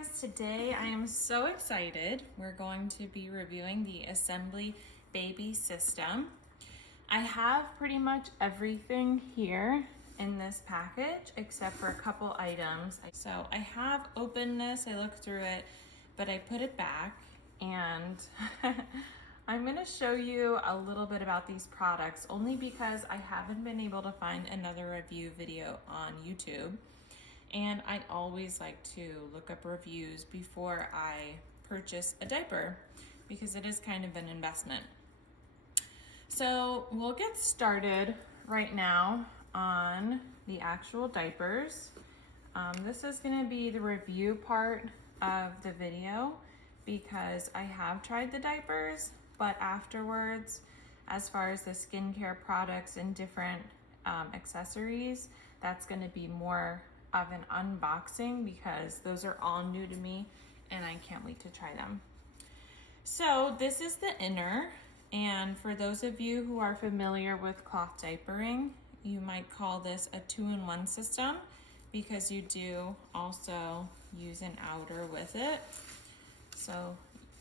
guys, today I am so excited. We're going to be reviewing the Esembly Baby system. I have pretty much everything here in this package except for a couple items. So I have opened this, I looked through it, but I put it back and I'm gonna show you a little bit about these products only because I haven't been able to find another review video on YouTube. And I always like to look up reviews before I purchase a diaper because it is kind of an investment. So we'll get started right now on the actual diapers. This is going to be the review part of the video because I have tried the diapers, but afterwards, as far as the skincare products and different accessories, that's going to be more of an unboxing because those are all new to me and I can't wait to try them. So this is the inner, and for those of you who are familiar with cloth diapering, you might call this a 2-in-1 system because you do also use an outer with it. So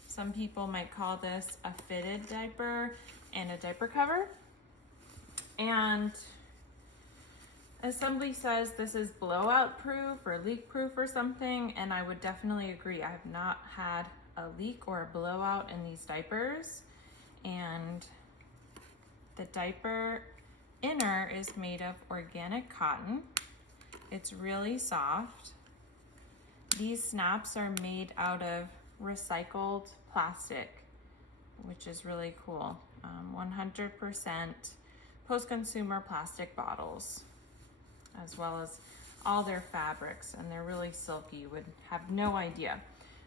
some people might call this a fitted diaper and a diaper cover. And Esembly says this is blowout proof or leak proof or something, and I would definitely agree. I have not had a leak or a blowout in these diapers. And the diaper inner is made of organic cotton. It's really soft. These snaps are made out of recycled plastic, which is really cool. 100% post-consumer plastic bottles, as well as all their fabrics, and they're really silky. You would have no idea.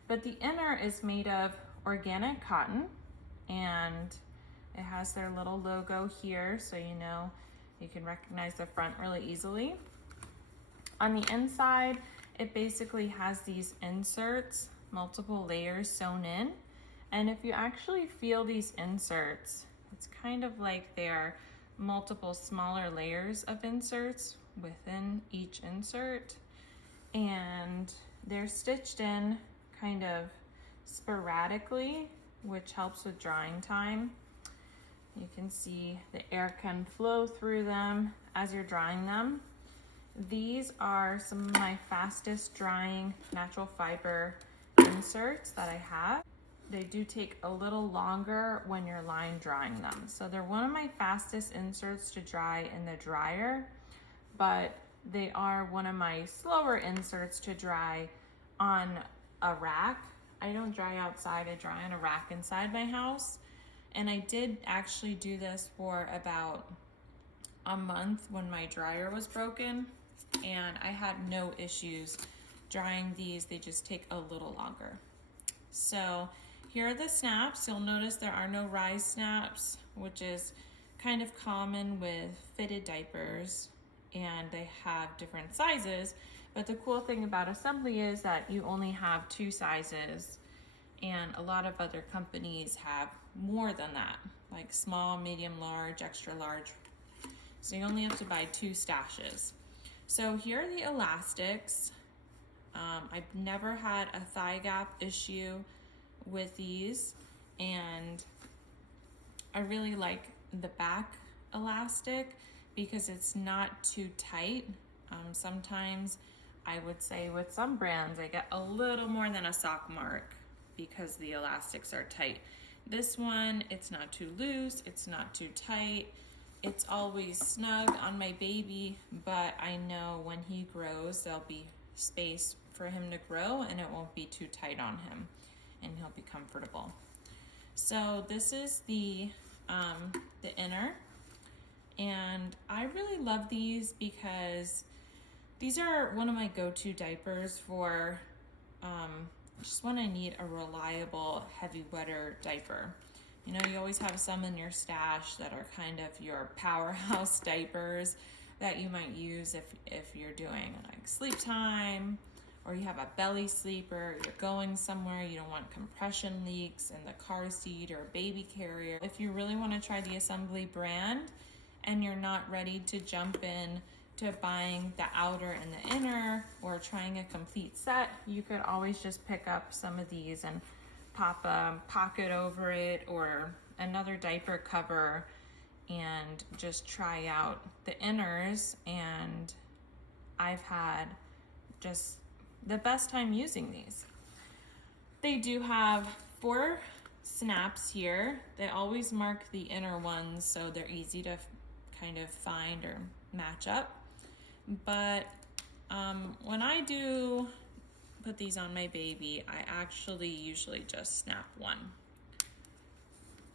But the inner is made of organic cotton, and it has their little logo here, so you know you can recognize the front really easily. On the inside, it basically has these inserts, multiple layers sewn in, and if you actually feel these inserts, it's kind of like they're multiple smaller layers of inserts within each insert, and they're stitched in kind of sporadically, which helps with drying time. You can see the air can flow through them as you're drying them. These are some of my fastest drying natural fiber inserts that I have. They do take a little longer when you're line drying them. So they're one of my fastest inserts to dry in the dryer, but they are one of my slower inserts to dry on a rack. I don't dry outside, I dry on a rack inside my house. And I did actually do this for about a month when my dryer was broken, and I had no issues drying these. They just take a little longer. So here are the snaps. You'll notice there are no rise snaps, which is kind of common with fitted diapers, and they have different sizes. But the cool thing about Esembly is that you only have 2 sizes, and a lot of other companies have more than that, like small, medium, large, extra large. So you only have to buy 2 stashes. So here are the elastics. I've never had a thigh gap issue with these, and I really like the back elastic because it's not too tight. Sometimes I would say with some brands I get a little more than a sock mark because the elastics are tight. This one, it's not too loose, it's not too tight. It's always snug on my baby, but I know when he grows there'll be space for him to grow and it won't be too tight on him, and he'll be comfortable. So this is the inner, and I really love these because these are one of my go-to diapers for just when I need a reliable heavy wetter diaper. You know, you always have some in your stash that are kind of your powerhouse diapers that you might use if you're doing like sleep time, or you have a belly sleeper, you're going somewhere, you don't want compression leaks in the car seat or baby carrier. If you really want to try the Esembly brand and you're not ready to jump in to buying the outer and the inner or trying a complete set, you could always just pick up some of these and pop a pocket over it or another diaper cover and just try out the inners. And I've had just the best time using these. They do have 4 snaps here. They always mark the inner ones so they're easy to kind of find or match up. But when I do put these on my baby, I actually usually just snap one.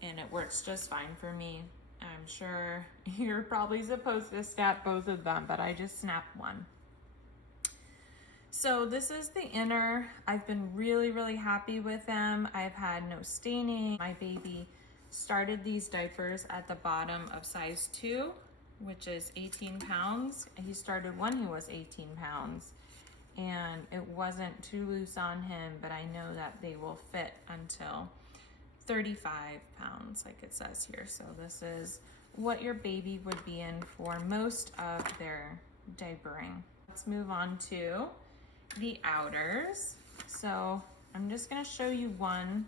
And it works just fine for me. I'm sure you're probably supposed to snap both of them, but I just snap one. So this is the inner. I've been really happy with them. I've had no staining. My baby started these diapers at the bottom of size 2, which is 18 pounds. He started when he was 18 pounds. And it wasn't too loose on him, but I know that they will fit until 35 pounds, like it says here. So this is what your baby would be in for most of their diapering. Let's move on to the outers. So I'm just gonna show you one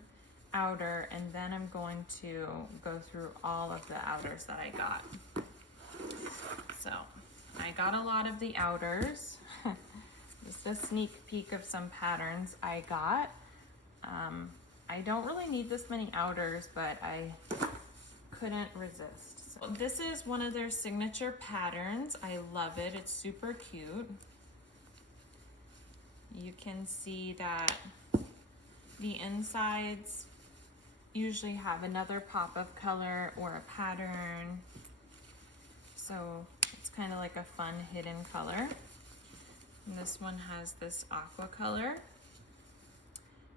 outer and then I'm going to go through all of the outers that I got. So I got a lot of the outers. Just a sneak peek of some patterns I got. I don't really need this many outers, but I couldn't resist. So this is one of their signature patterns. I love it. It's super cute. You can see that the insides usually have another pop of color or a pattern. So it's kind of like a fun hidden color. And this one has this aqua color.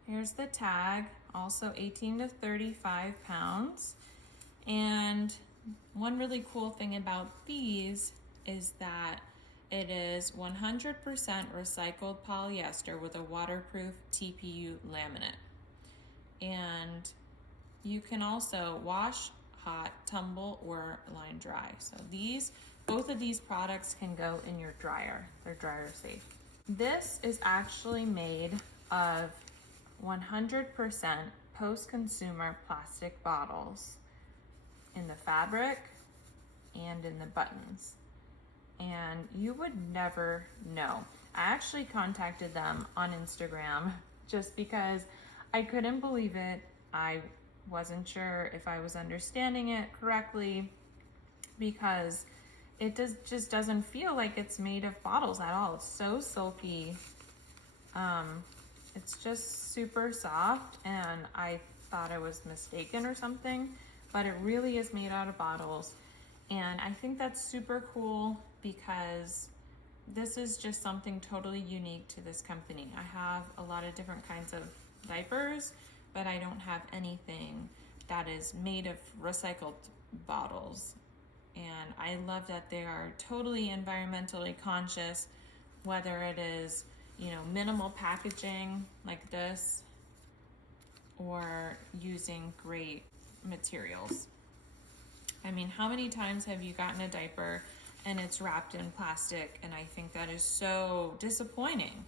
Here's the tag, also 18 to 35 pounds. And one really cool thing about these is that it is 100% recycled polyester with a waterproof TPU laminate. And you can also wash, hot, tumble, or line dry. So both of these products can go in your dryer. They're dryer safe. This is actually made of 100% post-consumer plastic bottles in the fabric and in the buttons. And you would never know. I actually contacted them on Instagram just because I couldn't believe it. I wasn't sure if I was understanding it correctly because it just doesn't feel like it's made of bottles at all. It's so silky. It's just super soft and I thought I was mistaken or something, but it really is made out of bottles. And I think that's super cool because this is just something totally unique to this company. I have a lot of different kinds of diapers, but I don't have anything that is made of recycled bottles. And I love that they are totally environmentally conscious, whether it is, minimal packaging like this or using great materials. I mean, how many times have you gotten a diaper and it's wrapped in plastic? And I think that is so disappointing.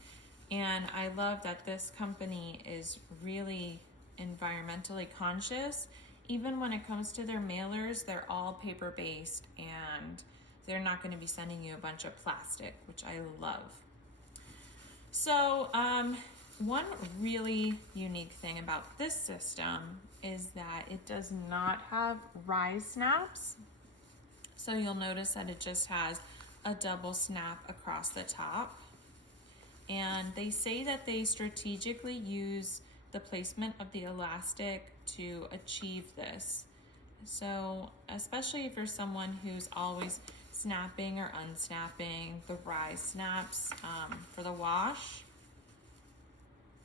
And I love that this company is really environmentally conscious. Even when it comes to their mailers, they're all paper-based and they're not going to be sending you a bunch of plastic, which I love. So one really unique thing about this system is that it does not have rise snaps. So you'll notice that it just has a double snap across the top. And they say that they strategically use the placement of the elastic to achieve this. So especially if you're someone who's always snapping or unsnapping the rise snaps for the wash,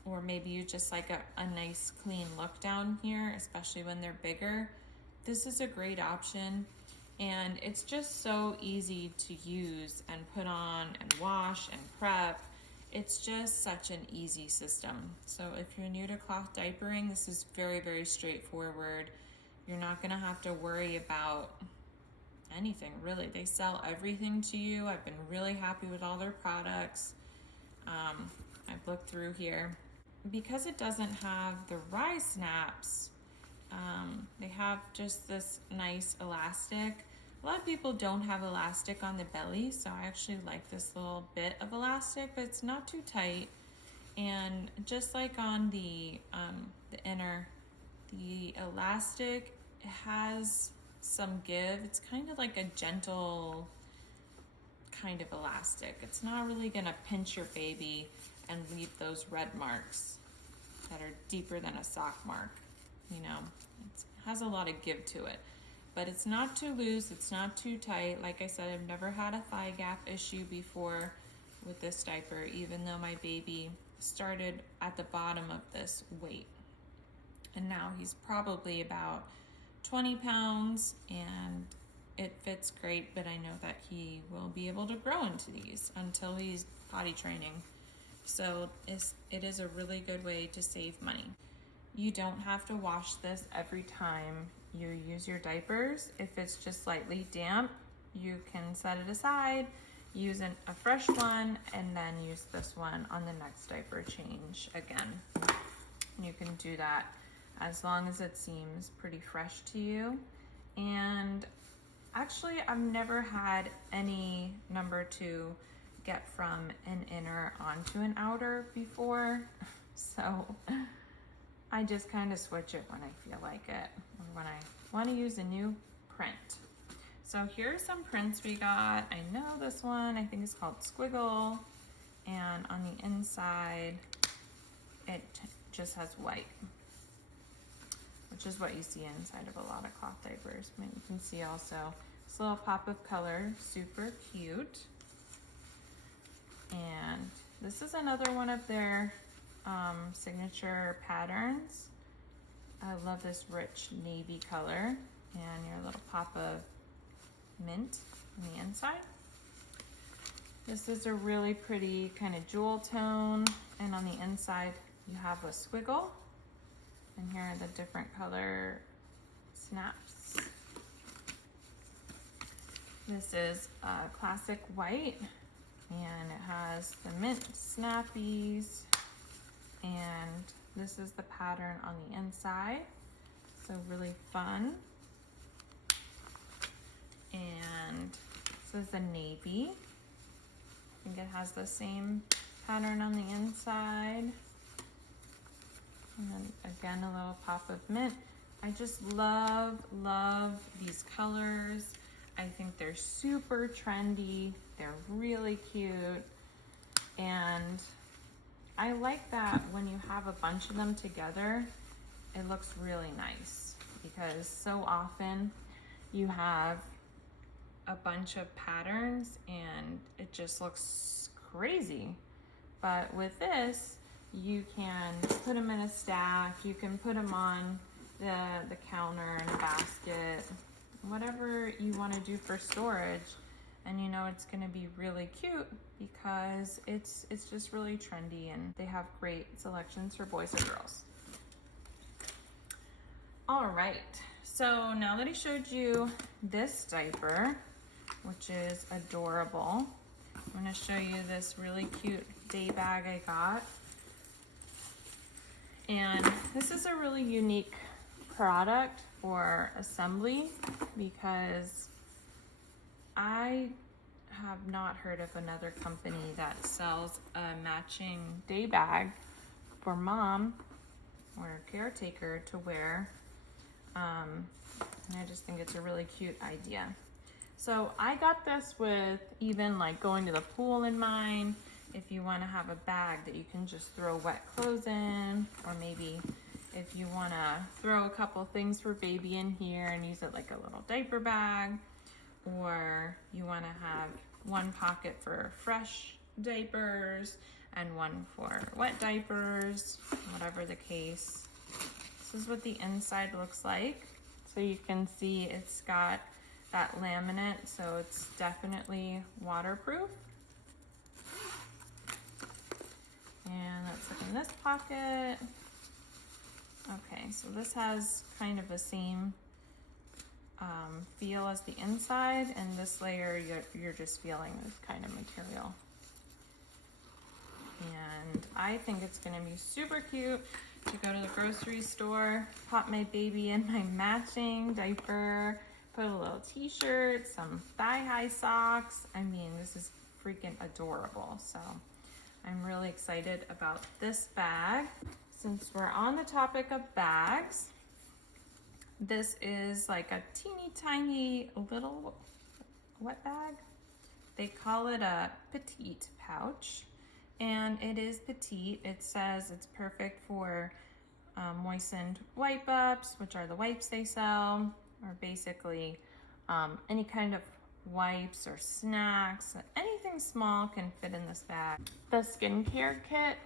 or maybe you just like a nice clean look down here, especially when they're bigger, this is a great option. And it's just so easy to use and put on and wash and prep. It's just such an easy system. So if you're new to cloth diapering, this is very, very straightforward. You're not gonna have to worry about anything really. They sell everything to you. I've been really happy with all their products. I've looked through here. Because it doesn't have the rise snaps, they have just this nice elastic. A lot of people don't have elastic on the belly, so I actually like this little bit of elastic, but it's not too tight. And just like on the inner, the elastic has some give. It's kind of like a gentle kind of elastic. It's not really gonna pinch your baby and leave those red marks that are deeper than a sock mark. You know, it has a lot of give to it, but it's not too loose, it's not too tight. Like I said, I've never had a thigh gap issue before with this diaper, even though my baby started at the bottom of this weight. And now he's probably about 20 pounds and it fits great, but I know that he will be able to grow into these until he's potty training. So it is a really good way to save money. You don't have to wash this every time you use your diapers. If it's just slightly damp, you can set it aside, use a fresh one, and then use this one on the next diaper change again. You can do that as long as it seems pretty fresh to you. And actually, I've never had any number 2 get from an inner onto an outer before, so I just kind of switch it when I feel like it, or when I want to use a new print. So here's some prints we got. I know this one, I think it's called Squiggle, and on the inside it just has white, which is what you see inside of a lot of cloth diapers. But you can see also this little pop of color, super cute. And this is another one of their signature patterns. I love this rich navy color and your little pop of mint on the inside. This is a really pretty kind of jewel tone, and on the inside you have a squiggle, and here are the different color snaps. This is a classic white, and it has the mint snappies, and this is the pattern on the inside, so really fun. And this is the navy. I think it has the same pattern on the inside, and then again a little pop of mint. I just love these colors. I think they're super trendy. They're really cute. And I like that when you have a bunch of them together, it looks really nice, because so often you have a bunch of patterns and it just looks crazy. But with this, you can put them in a stack, you can put them on the counter in a basket, whatever you want to do for storage, and you know it's going to be really cute because it's just really trendy, and they have great selections for boys or girls. All right, so now that I showed you this diaper, which is adorable, I'm going to show you this really cute day bag I got. And this is a really unique product for Esembly, because I have not heard of another company that sells a matching day bag for mom or caretaker to wear. And I just think it's a really cute idea. So I got this with even like going to the pool in mind. If you want to have a bag that you can just throw wet clothes in, or maybe if you want to throw a couple things for baby in here and use it like a little diaper bag, or you want to have one pocket for fresh diapers and one for wet diapers, whatever the case. This is what the inside looks like. So you can see it's got that laminate, so it's definitely waterproof. And let's look in this pocket. Okay, so this has kind of the same feel as the inside, and this layer you're just feeling this kind of material. And I think it's gonna be super cute to go to the grocery store, pop my baby in my matching diaper, put a little t-shirt, some thigh-high socks. I mean, this is freaking adorable. So I'm really excited about this bag. Since we're on the topic of bags, this is like a teeny tiny little, what bag? They call it a petite pouch, and it is petite. It says it's perfect for moistened wipe ups, which are the wipes they sell, or basically any kind of wipes or snacks. Anything small can fit in this bag. The skincare kit,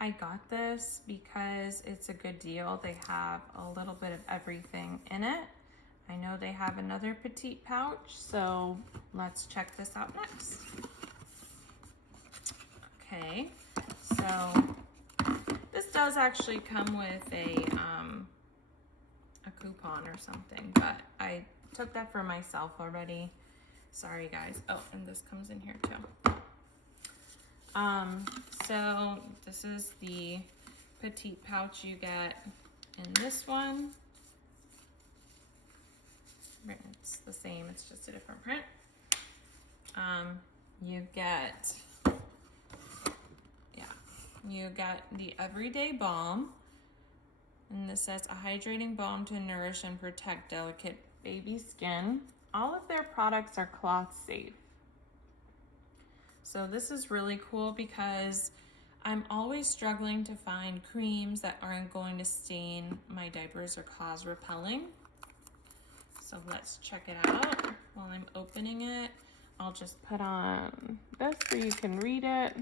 I got this because it's a good deal. They have a little bit of everything in it. I know they have another petite pouch, so let's check this out next. Okay, so this does actually come with a coupon or something, but I took that for myself already. Sorry guys. Oh, and this comes in here too. So this is the petite pouch you get in this one. It's the same, it's just a different print. You get the Everyday Balm, and this says a hydrating balm to nourish and protect delicate baby skin. All of their products are cloth safe. So this is really cool because I'm always struggling to find creams that aren't going to stain my diapers or cause repelling. So let's check it out. While I'm opening it, I'll just put on this so you can read it.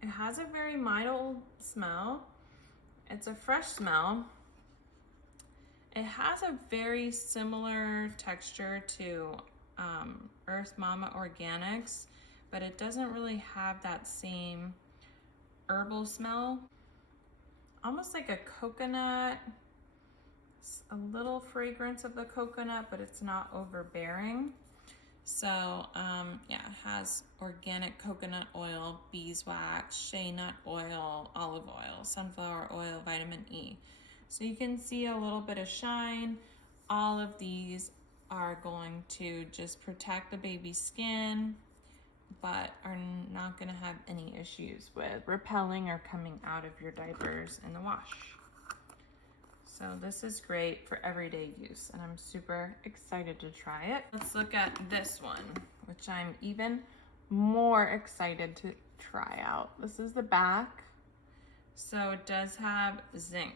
It has a very mild smell. It's a fresh smell. It has a very similar texture to Earth Mama Organics, but it doesn't really have that same herbal smell. Almost like a coconut, a little fragrance of the coconut, but it's not overbearing. So yeah, it has organic coconut oil, beeswax, shea nut oil, olive oil, sunflower oil, vitamin E. So you can see a little bit of shine. All of these are going to just protect the baby's skin, but are not going to have any issues with repelling or coming out of your diapers in the wash. So this is great for everyday use, and I'm super excited to try it. Let's look at this one, which I'm even more excited to try out. This is the back. So it does have zinc,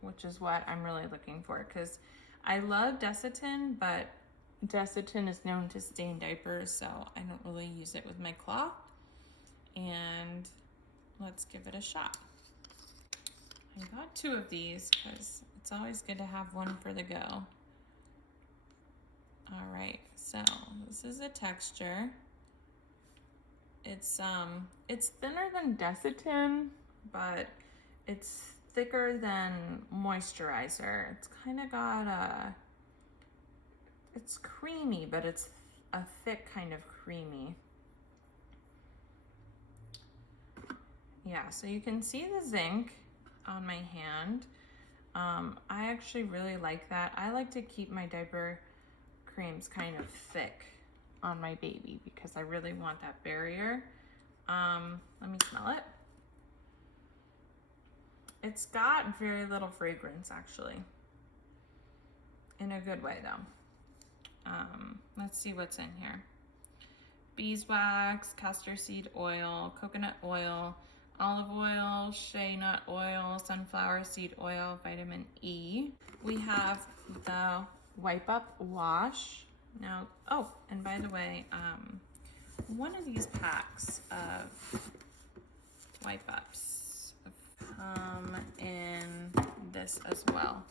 which is what I'm really looking for, because I love Desitin, but Desitin is known to stain diapers, so I don't really use it with my cloth. And let's give it a shot. I got 2 of these because it's always good to have one for the go. All right, so this is a texture. It's thinner than Desitin, but it's thicker than moisturizer. It's kind of got a, it's creamy, but it's a thick kind of creamy. Yeah, so you can see the zinc on my hand. I actually really like that. I like to keep my diaper creams kind of thick on my baby because I really want that barrier. Let me smell it. It's got very little fragrance actually, in a good way though. Let's see what's in here. Beeswax, castor seed oil, coconut oil, olive oil, shea nut oil, sunflower seed oil, vitamin E. We have the Wipe Up Wash. Now, oh, and by the way, one of these packs of Wipe Ups come in this as well,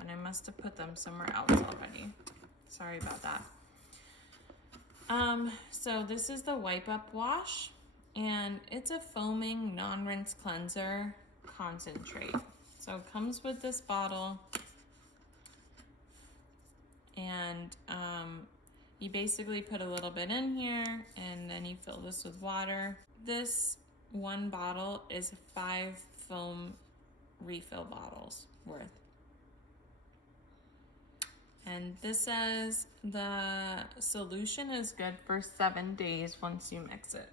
and I must have put them somewhere else already. Sorry about that. So this is the Wipe Up Wash, and it's a foaming non-rinse cleanser concentrate. So it comes with this bottle, And you basically put a little bit in here and then you fill this with water. This one bottle is 5 foam refill bottles worth. And this says the solution is good for 7 days once you mix it.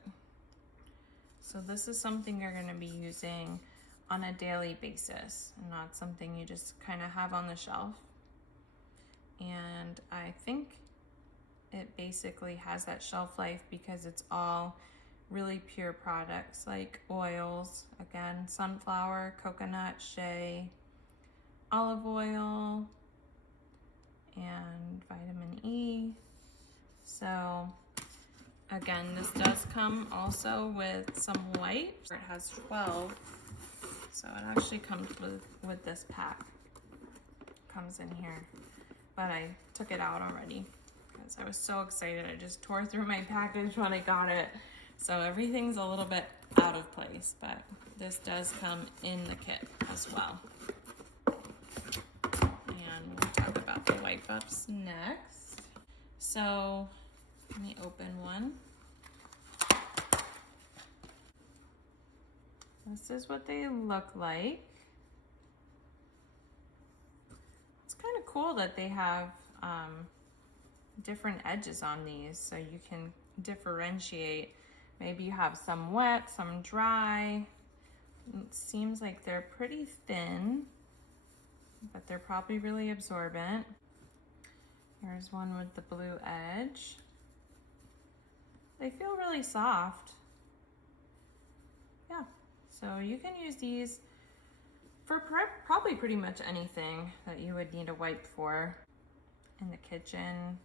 So this is something you're going to be using on a daily basis, and not something you just kind of have on the shelf. And I think it basically has that shelf life because it's all really pure products like oils, again, sunflower, coconut, shea, olive oil, and vitamin E. So again, this does come also with some wipes. It has 12, so it actually comes with this pack. Comes in here, but I took it out already because I was so excited. I just tore through my package when I got it. So everything's a little bit out of place, but this does come in the kit as well. And we'll talk about the wipe ups next. So let me open one. This is what they look like. It's kind of cool that they have different edges on these so you can differentiate. Maybe you have some wet, some dry. It seems like they're pretty thin, but they're probably really absorbent. Here's one with the blue edge. They feel really soft. Yeah, so you can use these for probably pretty much anything that you would need a wipe for in the kitchen,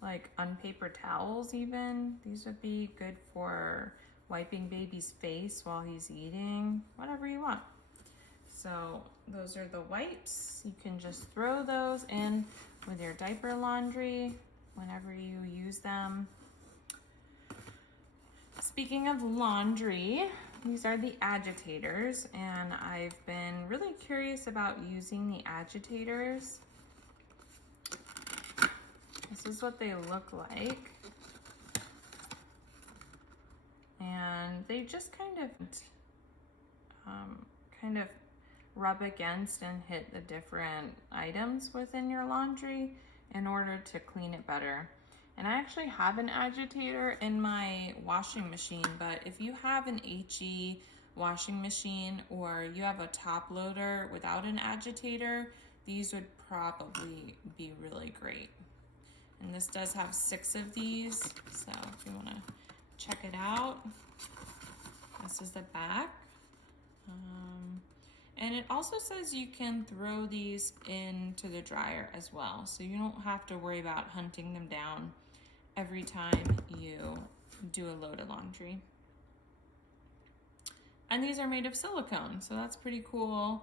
like unpapered towels even. These would be good for wiping baby's face while he's eating, whatever you want. So those are the wipes. You can just throw those in with your diaper laundry whenever you use them. Speaking of laundry, these are the agitators, and I've been really curious about using the agitators. This is what they look like. And they just kind of rub against and hit the different items within your laundry in order to clean it better. And I actually have an agitator in my washing machine, but if you have an HE washing machine or you have a top loader without an agitator, these would probably be really great. And this does have 6 of these, so if you want to check it out, this is the back. And it also says you can throw these into the dryer as well, so you don't have to worry about hunting them down every time you do a load of laundry. And these are made of silicone, so that's pretty cool.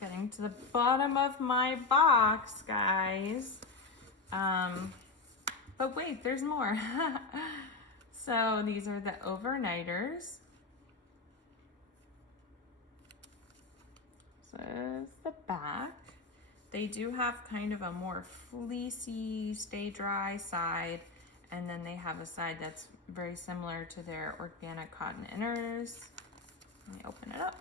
Getting to the bottom of my box, guys. But wait, there's more. So these are the overnighters. So this is the back. They do have kind of a more fleecy, stay dry side, and then they have a side that's very similar to their organic cotton inners. Let me open it up.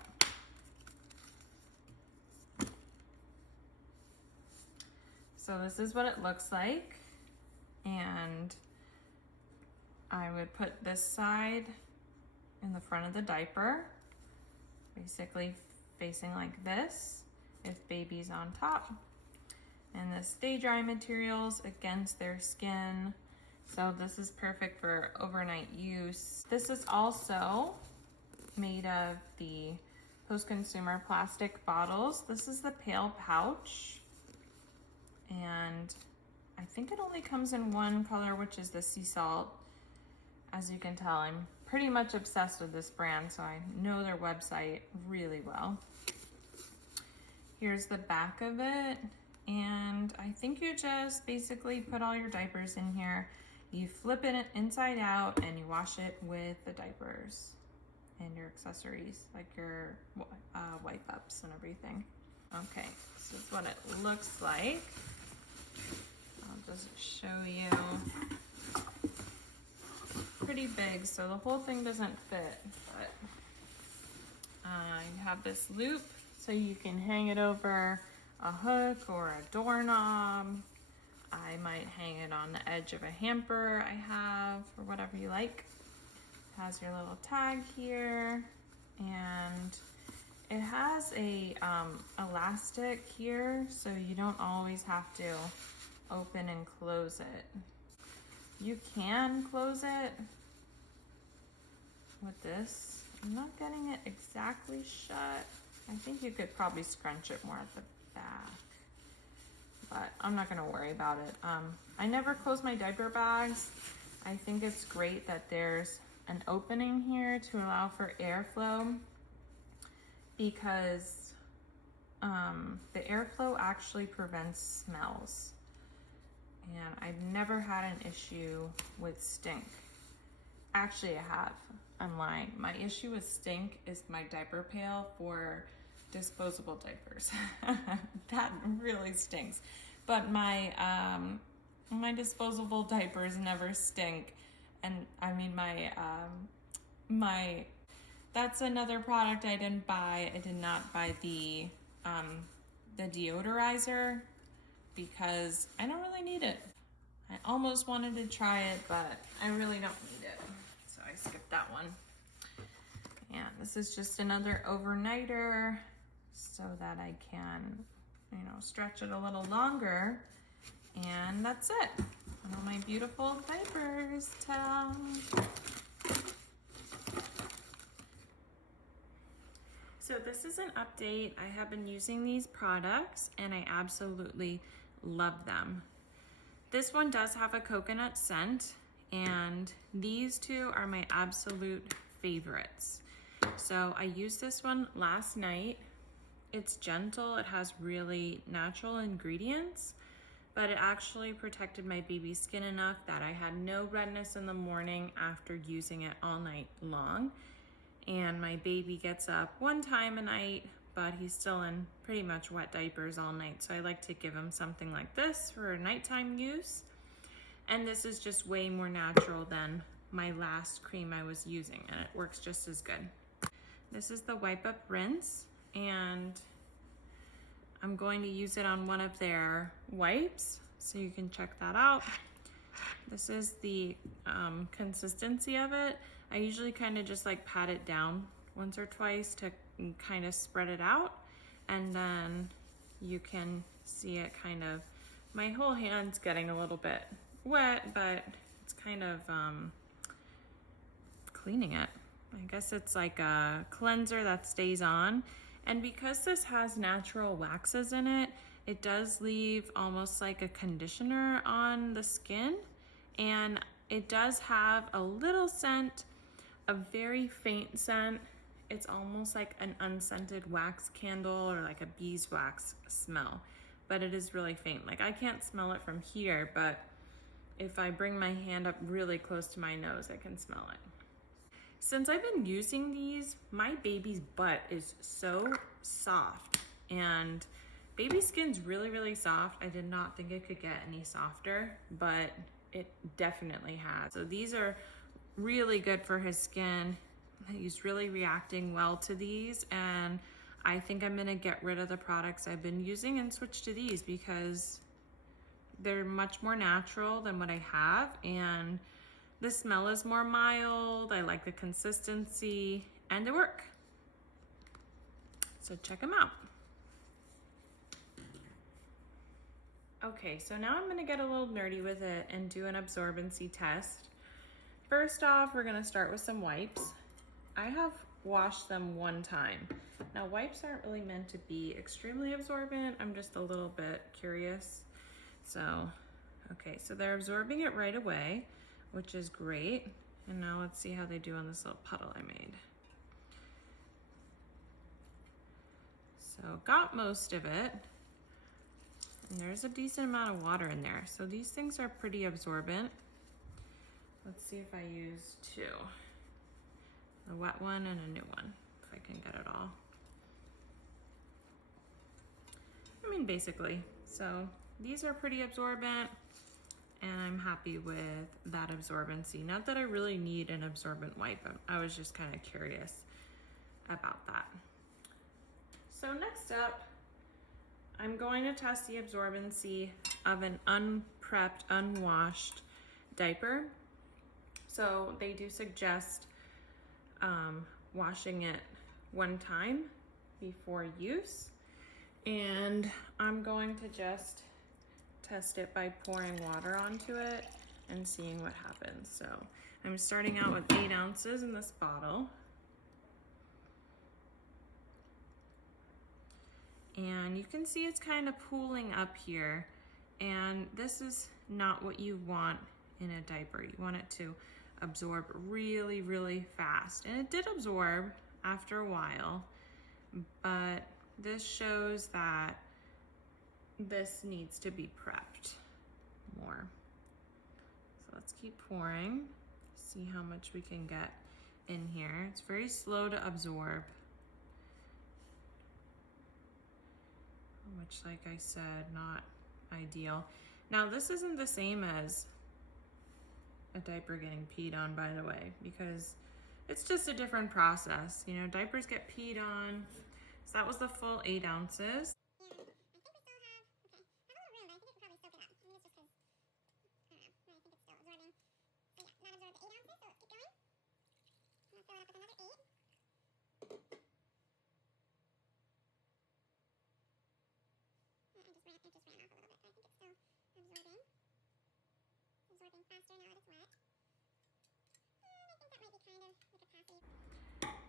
So this is what it looks like. And I would put this side in the front of the diaper, basically facing like this if baby's on top. And the stay dry materials against their skin. So this is perfect for overnight use. This is also made of the post-consumer plastic bottles. This is the pail pouch. And I think it only comes in one color, which is the sea salt. As you can tell, I'm pretty much obsessed with this brand, so I know their website really well. Here's the back of it, and I think you just basically put all your diapers in here. You flip it inside out and you wash it with the diapers and your accessories, like your wipe ups and everything. Okay, this is what it looks like. I'll I'll just show you. Pretty big, so the whole thing doesn't fit, but you have this loop so you can hang it over a hook or a doorknob. I might hang it on the edge of a hamper I have, or whatever you like. It has your little tag here, and it has a elastic here, so you don't always have to open and close it. You can close it with this. I'm not getting it exactly shut. I think you could probably scrunch it more at the back, but I'm not gonna worry about it. I never close my diaper bags. I think it's great that there's an opening here to allow for airflow, because the airflow actually prevents smells. And I've never had an issue with stink. Actually, I have. I'm lying. My issue with stink is my diaper pail for disposable diapers. That really stinks. But my my disposable diapers never stink. And I mean my that's another product I didn't buy. I did not buy the deodorizer because I don't really need it. I almost wanted to try it, but I really don't need it. So I skipped that one. And this is just another overnighter so that I can, stretch it a little longer. And that's it. All my beautiful diapers. Ta-da! So this is an update. I have been using these products and I absolutely love them. This one does have a coconut scent, and these two are my absolute favorites. So I used this one last night. It's gentle, it has really natural ingredients, but it actually protected my baby's skin enough that I had no redness in the morning after using it all night long. And my baby gets up one time a night, but he's still in pretty much wet diapers all night. So I like to give him something like this for nighttime use. And this is just way more natural than my last cream I was using, and it works just as good. This is the Wipe Up Rinse, and I'm going to use it on one of their wipes, so you can check that out. This is the consistency of it. I usually kind of just like pat it down once or twice to kind of spread it out, and then you can see it kind of, my whole hand's getting a little bit wet, but it's kind of cleaning it. I guess it's like a cleanser that stays on. And because this has natural waxes in it, it does leave almost like a conditioner on the skin. And it does have a little scent, a very faint scent. It's almost like an unscented wax candle or like a beeswax smell, but it is really faint. Like I can't smell it from here, but if I bring my hand up really close to my nose, I can smell it. Since I've been using these, my baby's butt is so soft, and baby skin's really, really soft. I did not think it could get any softer, but it definitely has. So these are really good for his skin. He's really reacting well to these, and I think I'm gonna get rid of the products I've been using and switch to these because they're much more natural than what I have, and the smell is more mild. I like the consistency, and they work. So check them out. Okay, so now I'm gonna get a little nerdy with it and do an absorbency test. First off, we're gonna start with some wipes. I have washed them one time. Now, wipes aren't really meant to be extremely absorbent. I'm just a little bit curious. So, okay, so they're absorbing it right away, which is great. And now let's see how they do on this little puddle I made. So got most of it. And there's a decent amount of water in there. So these things are pretty absorbent. Let's see if I use two. A wet one and a new one, if I can get it all. I mean, basically. So these are pretty absorbent. and I'm happy with that absorbency. Not that I really need an absorbent wipe. I was just kind of curious about that. So next up, I'm going to test the absorbency of an unprepped, unwashed diaper. So they do suggest washing it one time before use. And I'm going to just test it by pouring water onto it and seeing what happens. So I'm starting out with 8 ounces in this bottle. And you can see it's kind of pooling up here. And this is not what you want in a diaper. You want it to absorb really, really fast. And it did absorb after a while, but this shows that this needs to be prepped more. So let's keep pouring, see how much we can get in here. It's very slow to absorb, which, like I said, not ideal. Now, this isn't the same as a diaper getting peed on, by the way, because it's just a different process. You know, diapers get peed on. So that was the full 8 ounces.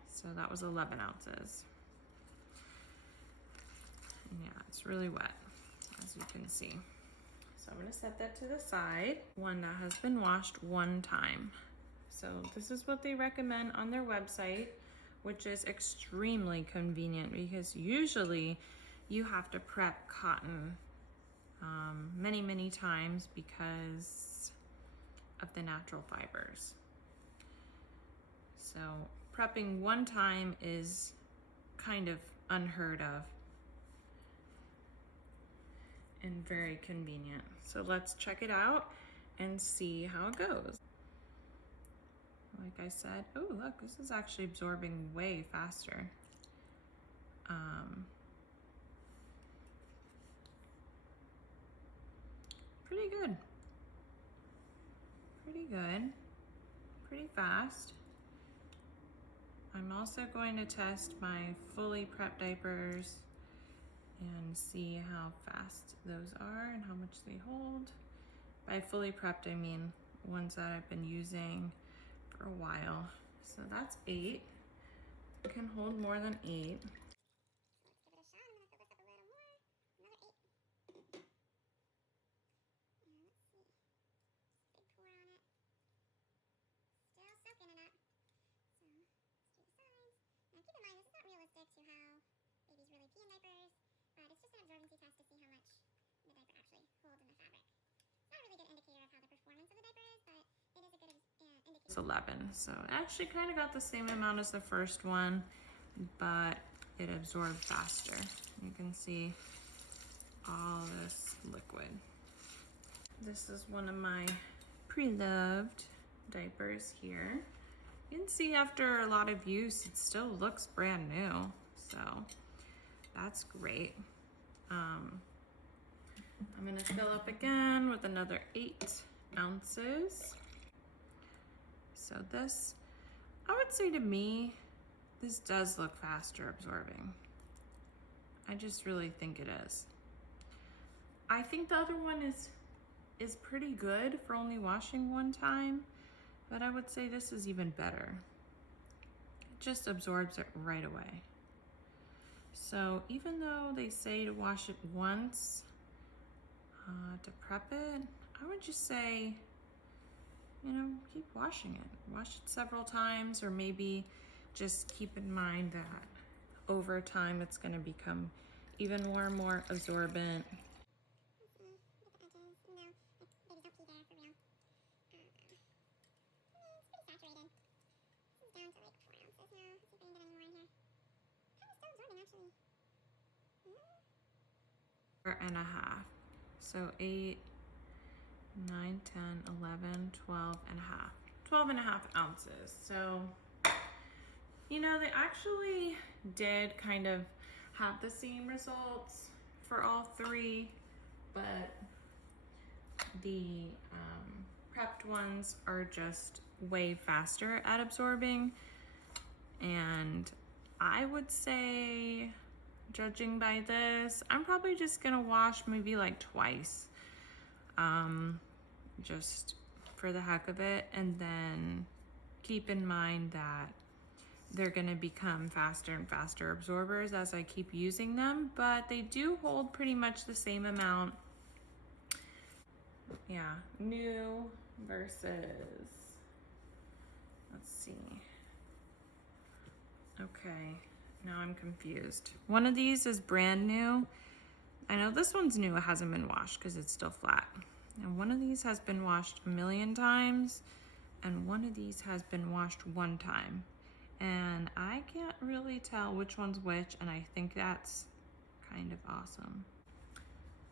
So that was 11 ounces. Yeah, it's really wet, as you can see. So I'm gonna set that to the side. One that has been washed one time. So this is what they recommend on their website, which is extremely convenient because usually you have to prep cotton many, many times because of the natural fibers. So prepping one time is kind of unheard of and very convenient. So let's check it out and see how it goes. Like I said, oh look, this is actually absorbing way faster. Pretty good. Pretty good. Pretty fast. I'm also going to test my fully prepped diapers and see how fast those are and how much they hold. By fully prepped, I mean ones that I've been using for a while. So that's 8. It can hold more than 8. It's 11, so it actually kind of got the same amount as the first one, but it absorbed faster. You can see all this liquid. This is one of my pre-loved diapers here. You can see after a lot of use, it still looks brand new, so that's great. I'm gonna fill up again with another 8 ounces. So this, I would say to me, this does look faster absorbing. I just really think it is. I think the other one is pretty good for only washing one time, but I would say this is even better. It just absorbs it right away. So even though they say to wash it once to prep it, I would just say, you know, keep washing it. Wash it several times, or maybe just keep in mind that over time it's going to become even more and more absorbent. And a half. So 8 9, 10, 11, 12 and a half. 12 and a half ounces. So, you know, they actually did kind of have the same results for all three, but the prepped ones are just way faster at absorbing. And I would say, judging by this, I'm probably just gonna wash maybe like twice, just for the heck of it, and then keep in mind that they're gonna become faster and faster absorbers as I keep using them, but they do hold pretty much the same amount. Yeah, new versus, let's see. Okay, now I'm confused. One of these is brand new. I know this one's new, it hasn't been washed because it's still flat. And one of these has been washed 1,000,000 times, and one of these has been washed 1 time. And I can't really tell which one's which, and I think that's kind of awesome.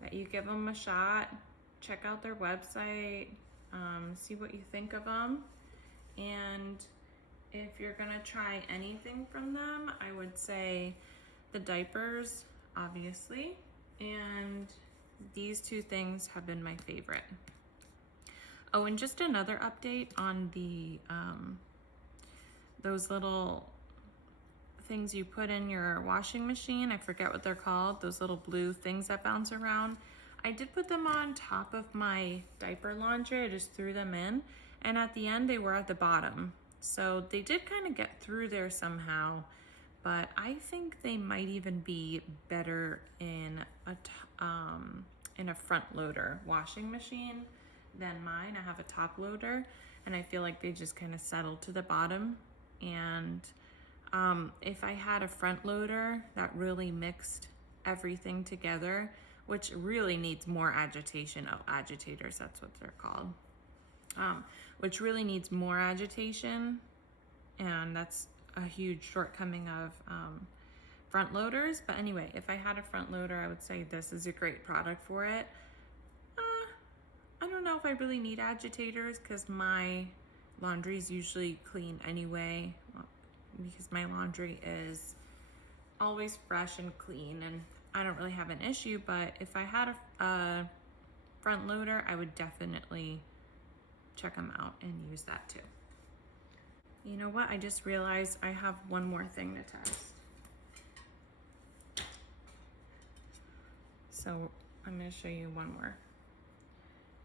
That you give them a shot, check out their website, see what you think of them. And if you're gonna try anything from them, I would say the diapers, obviously, and these 2 things have been my favorite. Oh, and just another update on the those little things you put in your washing machine. I forget what they're called, those little blue things that bounce around. I did put them on top of my diaper laundry. I just threw them in, and at the end they were at the bottom. So they did kind of get through there somehow, but I think they might even be better in a front loader washing machine than mine. I have a top loader, and I feel like they just kind of settled to the bottom. And if I had a front loader that really mixed everything together, which really needs more agitation. Oh, agitators, that's what they're called. Which really needs more agitation, and that's a huge shortcoming of front loaders. But anyway, if I had a front loader, I would say this is a great product for it. I don't know if I really need agitators because my laundry is usually clean anyway, because my laundry is always fresh and clean, and I don't really have an issue. But if I had a front loader, I would definitely check them out and use that too. You know what? I just realized I have one more thing to test. So I'm going to show you one more.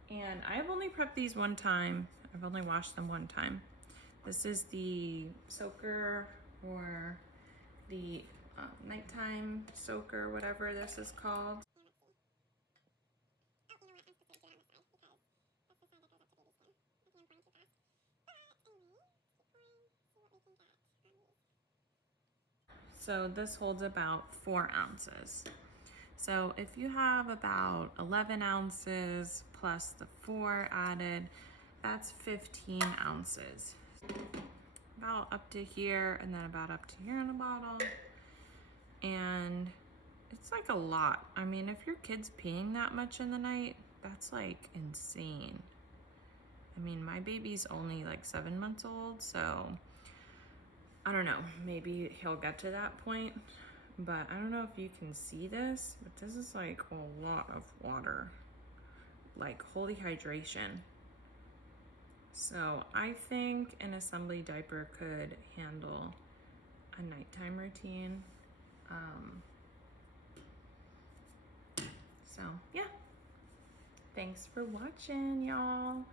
And I've only prepped these 1 time. I've only washed them 1 time. This is the soaker, or the nighttime soaker, whatever this is called. So this holds about 4 ounces. So if you have about 11 ounces plus the 4 added, that's 15 ounces. About up to here, and then about up to here in the bottle. And it's like a lot. I mean, if your kid's peeing that much in the night, that's like insane. I mean, my baby's only like 7 months old, so I don't know, maybe he'll get to that point. But I don't know if you can see this, but this is like a lot of water, like holy hydration. So I think an Esembly diaper could handle a nighttime routine. So yeah, thanks for watching, y'all.